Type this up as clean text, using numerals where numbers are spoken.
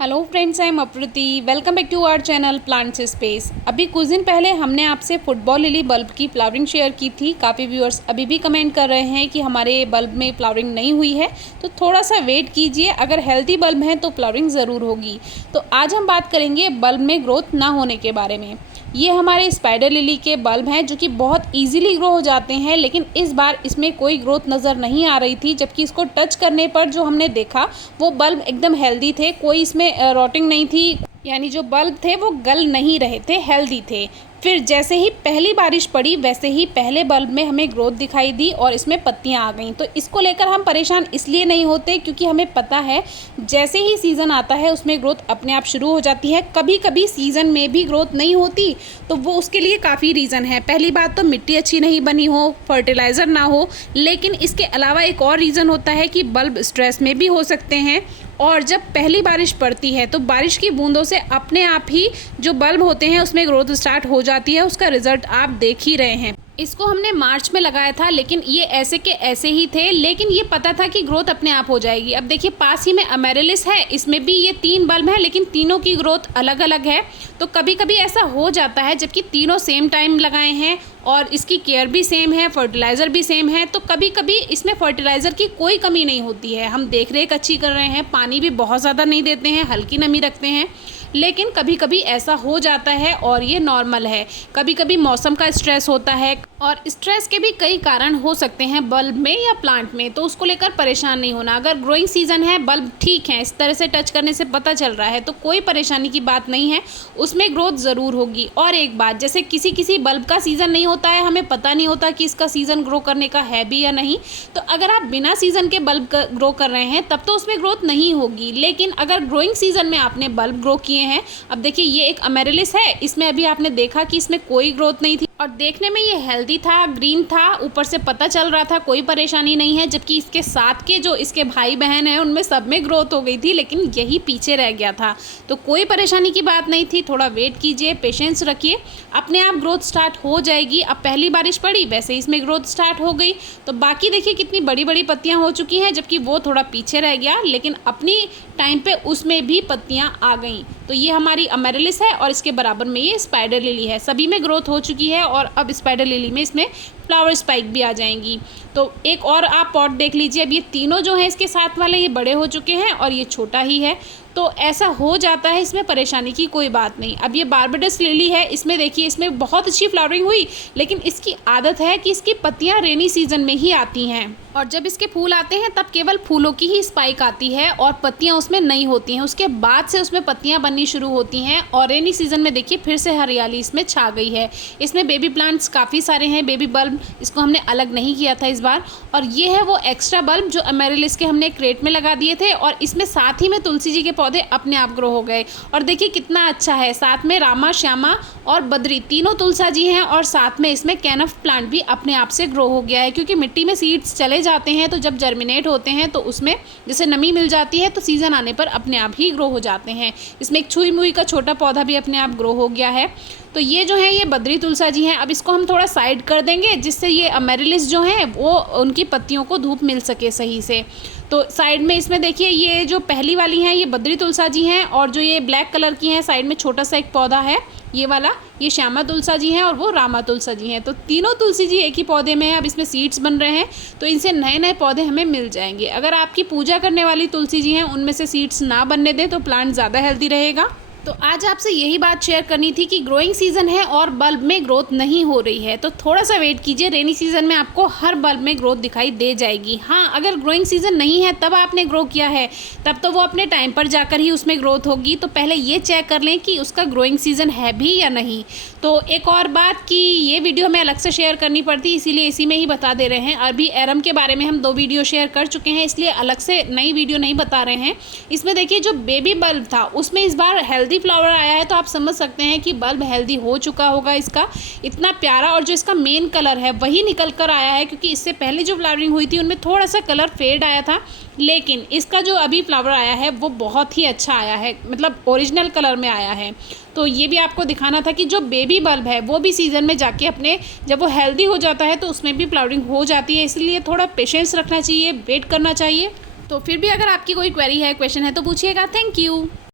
Hello friends, I am Aprati. Welcome back to our channel plants space. अभी कुछ दिन पहले हमने आपसे फुटबॉल लिली बल्ब की फ्लावरिंग शेयर की थी। काफ़ी व्यूअर्स अभी भी कमेंट कर रहे हैं कि हमारे बल्ब में फ्लावरिंग नहीं हुई है, तो थोड़ा सा वेट कीजिए। अगर हेल्दी बल्ब हैं तो फ्लावरिंग ज़रूर होगी। तो आज हम बात करेंगे बल्ब में ग्रोथ ना होने के बारे में। ये हमारे स्पाइडर लिली के बल्ब हैं जो कि बहुत इजीली ग्रो हो जाते हैं, लेकिन इस बार इसमें कोई ग्रोथ नज़र नहीं आ रही थी। जबकि इसको टच करने पर जो हमने देखा वो बल्ब एकदम हेल्दी थे, कोई इसमें रॉटिंग नहीं थी, यानी जो बल्ब थे वो गल नहीं रहे थे, हेल्दी थे। फिर जैसे ही पहली बारिश पड़ी वैसे ही पहले बल्ब में हमें ग्रोथ दिखाई दी और इसमें पत्तियां आ गईं। तो इसको लेकर हम परेशान इसलिए नहीं होते क्योंकि हमें पता है जैसे ही सीज़न आता है उसमें ग्रोथ अपने आप शुरू हो जाती है। कभी कभी सीज़न में भी ग्रोथ नहीं होती तो वो उसके लिए काफ़ी रीज़न है। पहली बात तो मिट्टी अच्छी नहीं बनी हो, फर्टिलाइज़र ना हो, लेकिन इसके अलावा एक और रीज़न होता है कि बल्ब स्ट्रेस में भी हो सकते हैं। और जब पहली बारिश पड़ती है तो बारिश की बूंदों से अपने आप ही जो बल्ब होते हैं उसमें ग्रोथ स्टार्ट हो जाती है। उसका रिजल्ट आप देख ही रहे हैं। इसको हमने मार्च में लगाया था, लेकिन ये ऐसे के ऐसे ही थे, लेकिन ये पता था कि ग्रोथ अपने आप हो जाएगी। अब देखिए पास ही में अमेरिलिस है, इसमें भी ये 3 बल्ब हैं, लेकिन तीनों की ग्रोथ अलग अलग है। तो कभी कभी ऐसा हो जाता है जबकि तीनों सेम टाइम लगाए हैं और इसकी केयर भी सेम है, फर्टिलाइज़र भी सेम है, तो कभी कभी इसमें फर्टिलाइज़र की कोई कमी नहीं होती है। हम देख रेख अच्छी कर रहे हैं, पानी भी बहुत ज़्यादा नहीं देते हैं, हल्की नमी रखते हैं, लेकिन कभी कभी ऐसा हो जाता है और ये नॉर्मल है। कभी कभी मौसम का स्ट्रेस होता है और स्ट्रेस के भी कई कारण हो सकते हैं बल्ब में या प्लांट में, तो उसको लेकर परेशान नहीं होना। अगर ग्रोइंग सीजन है, बल्ब ठीक है, इस तरह से टच करने से पता चल रहा है, तो कोई परेशानी की बात नहीं है, उसमें ग्रोथ ज़रूर होगी। और एक बात, जैसे किसी किसी बल्ब का सीज़न नहीं होता है, हमें पता नहीं होता कि इसका सीज़न ग्रो करने का है भी या नहीं, तो अगर आप बिना सीज़न के बल्ब ग्रो कर रहे हैं तब तो उसमें ग्रोथ नहीं होगी। लेकिन अगर ग्रोइंग सीजन में आपने बल्ब ग्रो किए हैं, अब देखिए ये एक अमेरिलिस है, इसमें अभी आपने देखा कि इसमें कोई ग्रोथ नहीं थी और देखने में ये हेल्दी था, ग्रीन था, ऊपर से पता चल रहा था कोई परेशानी नहीं है। जबकि इसके साथ के जो इसके भाई बहन हैं उनमें सब में ग्रोथ हो गई थी, लेकिन यही पीछे रह गया था। तो कोई परेशानी की बात नहीं थी, थोड़ा वेट कीजिए, पेशेंस रखिए, अपने आप ग्रोथ स्टार्ट हो जाएगी। अब पहली बारिश पड़ी वैसे इसमें ग्रोथ स्टार्ट हो गई, तो बाकी देखिए कितनी बड़ी बड़ी पत्तियाँ हो चुकी हैं, जबकि वो थोड़ा पीछे रह गया, लेकिन अपनी टाइम पे उसमें भी पत्तियाँ आ गईं। तो ये हमारी अमेरिलिस है और इसके बराबर में ये स्पाइडर लिली है। सभी में ग्रोथ हो चुकी है और अब स्पाइडर लिली में इसमें फ्लावर स्पाइक भी आ जाएंगी। तो एक और आप पॉट देख लीजिए, अब ये तीनों जो हैं इसके साथ वाले ये बड़े हो चुके हैं और ये छोटा ही है, तो ऐसा हो जाता है, इसमें परेशानी की कोई बात नहीं। अब ये बारबेडस लिली है, इसमें देखिए इसमें बहुत अच्छी फ्लावरिंग हुई, लेकिन इसकी आदत है कि इसकी पत्तियां रेनी सीजन में ही आती हैं और जब इसके फूल आते हैं तब केवल फूलों की ही स्पाइक आती है और पत्तियां उसमें नहीं होती हैं। उसके बाद से उसमें पत्तियां बननी शुरू होती हैं और रेनी सीजन में देखिए फिर से हरियाली इसमें छा गई है। इसमें बेबी प्लांट्स काफ़ी सारे हैं, बेबी बल्ब, इसको हमने अलग नहीं किया था इस बार। और ये है वो एक्स्ट्रा बल्ब जो अमेरिलिस के हमने क्रेट में लगा दिए थे और इसमें साथ ही में तुलसी जी के पौधे अपने आप ग्रो हो गए। और देखिए कितना अच्छा है, साथ में रामा, श्यामा और बद्री तीनों तुलसा जी हैं और साथ में इसमें कैनफ प्लांट भी अपने आप से ग्रो हो गया है, क्योंकि मिट्टी में सीड्स चले जाते हैं तो जब जर्मिनेट होते हैं तो उसमें जैसे नमी मिल जाती है तो सीज़न आने पर अपने आप ही ग्रो हो जाते हैं। इसमें एक छुई मुई का छोटा पौधा भी अपने आप ग्रो हो गया है। तो ये जो है ये बद्री तुलसा जी हैं। अब इसको हम थोड़ा साइड कर देंगे जिससे ये अमेरिलिस जो हैं वो उनकी पत्तियों को धूप मिल सके सही से। तो साइड में इसमें देखिए ये जो पहली वाली हैं ये बद्री तुलसा जी हैं और जो ये ब्लैक कलर की हैं साइड में छोटा सा एक पौधा है ये वाला, ये श्यामा तुलसा जी हैं और वो रामा तुलसा जी हैं। तो तीनों तुलसी जी एक ही पौधे में हैं। अब इसमें सीड्स बन रहे हैं तो इनसे नए नए पौधे हमें मिल जाएंगे। अगर आपकी पूजा करने वाली तुलसी जी हैं उनमें से सीड्स ना बनने दें तो प्लांट ज़्यादा हेल्दी रहेगा। तो आज आपसे यही बात शेयर करनी थी कि ग्रोइंग सीजन है और बल्ब में ग्रोथ नहीं हो रही है, तो थोड़ा सा वेट कीजिए, रेनी सीजन में आपको हर बल्ब में ग्रोथ दिखाई दे जाएगी। हाँ, अगर ग्रोइंग सीजन नहीं है तब आपने ग्रो किया है तब तो वो अपने टाइम पर जाकर ही उसमें ग्रोथ होगी। तो पहले ये चेक कर लें कि उसका ग्रोइंग सीजन है भी या नहीं। तो एक और बात कि ये वीडियो हमें अलग से शेयर करनी पड़ती, इसीलिए इसी में ही बता दे रहे हैं। अभी एरम के बारे में हम 2 वीडियो शेयर कर चुके हैं, इसलिए अलग से नई वीडियो नहीं बता रहे हैं। इसमें देखिए जो बेबी बल्ब था उसमें इस बार हेल्दी फ्लावर आया है, तो आप समझ सकते हैं कि बल्ब हेल्दी हो चुका होगा इसका। इतना प्यारा, और जो इसका मेन कलर है वही निकल कर आया है, क्योंकि इससे पहले जो फ्लावरिंग हुई थी उनमें थोड़ा सा कलर फेड आया था, लेकिन इसका जो अभी फ्लावर आया है वो बहुत ही अच्छा आया है, मतलब ओरिजिनल कलर में आया है। तो ये भी आपको दिखाना था कि जो बेबी बल्ब है वो भी सीज़न में जाके अपने जब वो हेल्दी हो जाता है तो उसमें भी फ्लावरिंग हो जाती है, इसलिए थोड़ा पेशेंस रखना चाहिए, वेट करना चाहिए। तो फिर भी अगर आपकी कोई क्वेरी है, क्वेश्चन है तो पूछिएगा। Thank you.